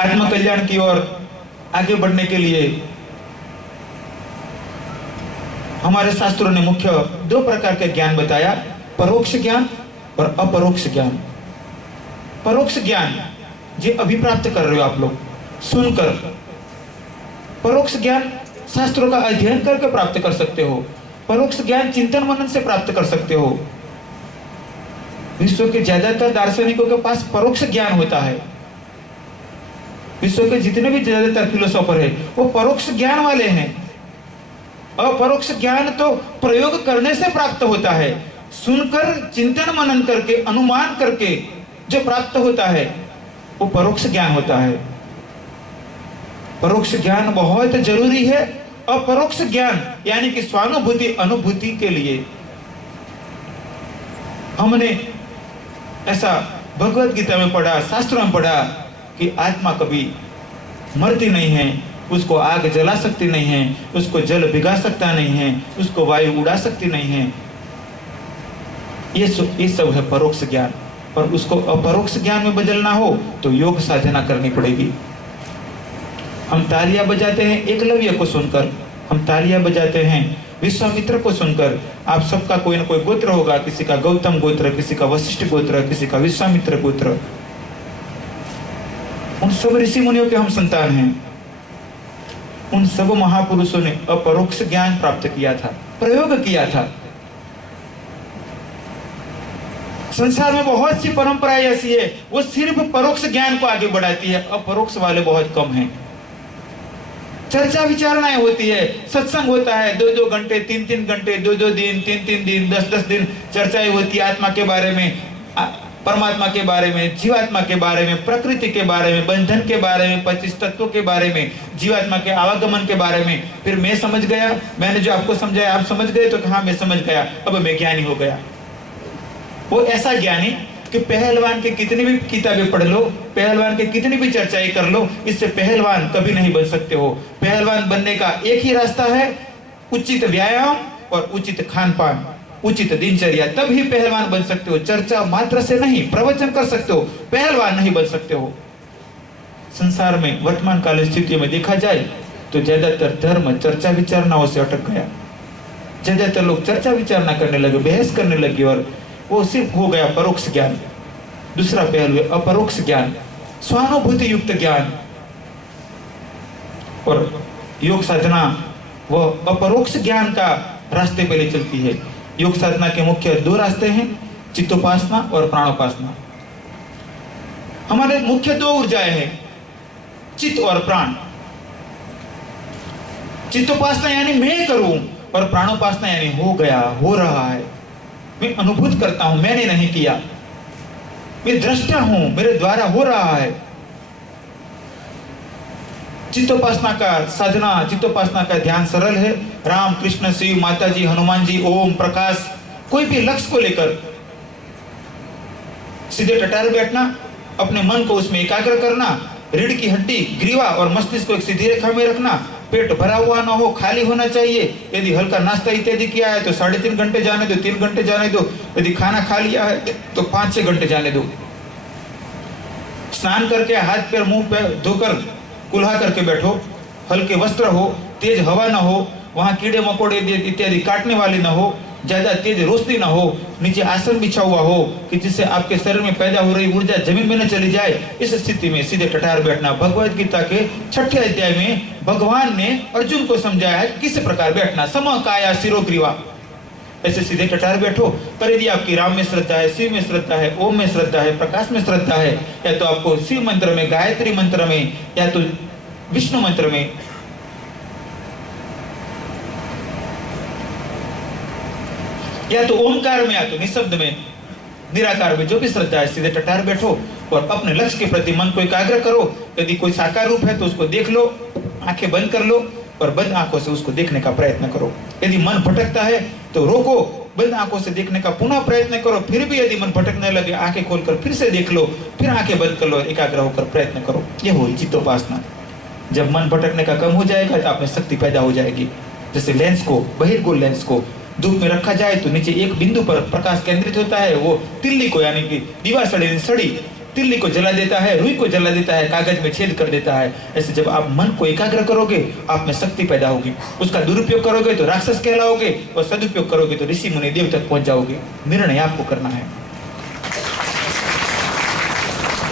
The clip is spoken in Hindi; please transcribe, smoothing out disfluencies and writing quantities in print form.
आत्म कल्याण की ओर आगे बढ़ने के लिए हमारे शास्त्रों ने मुख्य दो प्रकार के ज्ञान बताया, परोक्ष ज्ञान और अपरोक्ष ज्ञान। परोक्ष ज्ञान जो अभी प्राप्त कर रहे हो आप लोग सुनकर, परोक्ष ज्ञान शास्त्रों का अध्ययन करके प्राप्त कर सकते हो, परोक्ष ज्ञान चिंतन मनन से प्राप्त कर सकते हो। विश्व के ज्यादातर दार्शनिकों के पास परोक्ष ज्ञान होता है। विश्व के जितने भी ज्यादातर फिलोसोफर है वो परोक्ष ज्ञान वाले हैं। अपरोक्ष ज्ञान तो प्रयोग करने से प्राप्त होता है, सुनकर चिंतन मनन करके अनुमान करके जो प्राप्त होता है वो परोक्ष ज्ञान होता है। परोक्ष ज्ञान बहुत जरूरी है। अपरोक्ष ज्ञान यानी कि स्वानुभूति अनुभूति के लिए हमने ऐसा भगवत गीता में पढ़ा, शास्त्रों में पढ़ा कि आत्मा कभी मरती नहीं है, उसको आग जला सकती नहीं है, उसको जल भिगा सकता नहीं है, उसको वायु उड़ा सकती नहीं है। ये सब है परोक्ष ज्ञान। और उसको अपरोक्ष ज्ञान में बदलना हो तो योग साधना करनी पड़ेगी। हम तालियां बजाते हैं एकलव्य को सुनकर, हम तालियां बजाते हैं विश्वामित्र को सुनकर। आप सबका कोई ना कोई गोत्र होगा, किसी का गौतम गोत्र, किसी का वशिष्ठ गोत्र, किसी का विश्वामित्र गोत्र। उन सब ऋषि मुनियों के हम संतान हैं। उन सब महापुरुषों ने अपरोक्ष ज्ञान प्राप्त किया था, प्रयोग किया था। संसार में बहुत सी परंपराएं ऐसी है वो सिर्फ परोक्ष ज्ञान को आगे बढ़ाती है, अपरोक्ष वाले बहुत कम हैं। चर्चा विचारणाएं होती है, सत्संग होता है, 2-2 घंटे 3-3 घंटे, 2-2 दिन 3-3 दिन 10-10 दिन चर्चाएं होती है आत्मा के बारे में, परमात्मा के बारे में, जीवात्मा के बारे में, प्रकृति के बारे में, बंधन के बारे में, 25 तत्वों के बारे में, जीवात्मा के आवागमन के बारे में। फिर मैं समझ गया, मैंने जो आपको समझाया आप समझ गए तो हाँ मैं समझ गया, अब मैं ज्ञानी हो गया। वो ऐसा ज्ञानी कि पहलवान के कितनी भी किताबें पढ़ लो, पहलवान के कितनी भी चर्चाएं कर लो, इससे पहलवान कभी नहीं बन सकते हो। पहलवान बनने का एक ही रास्ता है, उचित व्यायाम और उचित खान पान, उचित दिनचर्या, तब ही पहलवान बन सकते हो। चर्चा मात्र से नहीं, प्रवचन कर सकते हो, पहलवान नहीं बन सकते हो। संसार में वर्तमान काल स्थितियों में देखा जाए तो ज्यादातर धर्म चर्चा विचारणाओं से अटक गया। ज्यादातर लोग चर्चा विचारणा करने लगे, बहस करने लगे और वो सिर्फ हो गया परोक्ष ज्ञान। दूसरा पहलू है अपरोक्ष ज्ञान, स्वानुभूति युक्त ज्ञान। और योग साधना वो अपरोक्ष ज्ञान का रास्ते पे ले चलती है। योग साधना के मुख्य 2 रास्ते हैं, चित्तोपासना और प्राणोपासना। हमारे मुख्य 2 ऊर्जाएं हैं, चित्त और प्राण। चित्तोपासना यानी मैं करूं और प्राणोपासना यानी हो गया, हो रहा है, मैं अनुभूत करता हूं, मैंने नहीं किया, मैं दृष्टा हूं, मेरे द्वारा हो रहा है। चित्तोपासना का साधना, चित्तोपासना का ध्यान सरल है। राम, कृष्ण, शिव, माता जी, हनुमान जी, ओम, प्रकाश, कोई भी लक्ष्य को लेकर सीधे टटार बैठना, अपने मन को उसमें एकाग्र करना, रीढ़ की हड्डी, ग्रीवा और मस्तिष्क को एक सीधी रेखा में रखना, पेट भरा हुआ ना हो, खाली होना चाहिए। यदि हल्का नाश्ता इत्यादि किया है तो 3.5 घंटे जाने दो, 3 घंटे जाने दो। यदि खाना खा लिया है तो 5-6 घंटे जाने दो। स्नान करके हाथ पैर मुंह पैर धोकर कुल्हा करके बैठो, हल्के वस्त्र हो, तेज हवा ना हो, वहां कीड़े मकोड़े इत्यादि काटने वाले ना हो, ज्यादा तेज रोशनी ना हो, नीचे आसन बिछा हुआ हो कि जिससे आपके शरीर में पैदा हो रही ऊर्जा जमीन में न चली जाए। इस स्थिति में सीधे टटार बैठना। भगवत गीता के 6ठे अध्याय में भगवान ने अर्जुन को समझाया है किस प्रकार बैठना, सम काया शिरो ग्रीवा। ऐसे सीधे टटार बैठो। पर यदि आपकी राम में श्रद्धा है, शिव में श्रद्धा है, ओम में श्रद्धा है, प्रकाश में श्रद्धा है, या तो आपको शिव मंत्र में, गायत्री मंत्र में, या तो विष्णु मंत्र में, या तो ओमकार में, या तो निशब्द में, निराकार में, जो भी श्रद्धा है, सीधे टटार बैठो और अपने लक्ष्य के प्रति मन को एकाग्र करो। यदि कोई साकार रूप है तो उसको देख लो, आंखें बंद कर लो और बंद आंखों से उसको देखने का प्रयत्न करो। यदि मन भटकता है तो रोको, बंद आंखों से देखने का पुनः प्रयत्न करो। फिर भी यदि मन भटकने लगे, आंखें खोलकर फिर से देख लो, फिर आंखें बंद कर लो, एकाग्र होकर प्रयत्न करो। ये हुई चित्तोपासना। जब मन भटकने का कम हो जाएगा तो आप में शक्ति पैदा हो जाएगी। जैसे लेंस को, बहिर्गोल लेंस को धूप में रखा जाए तो नीचे एक बिंदु पर प्रकाश केंद्रित होता है, वो तिल्ली को यानी कि दीवार सड़ी तिल्ली को जला देता है, रुई को जला देता है, कागज में छेद कर देता है। ऐसे जब आप मन को एकाग्र करोगे आप में शक्ति पैदा होगी। उसका दुरुपयोग करोगे तो राक्षस कहलाओगे और सदुपयोग करोगे तो ऋषि मुनि देव तक पहुंच जाओगे। निर्णय आपको करना है।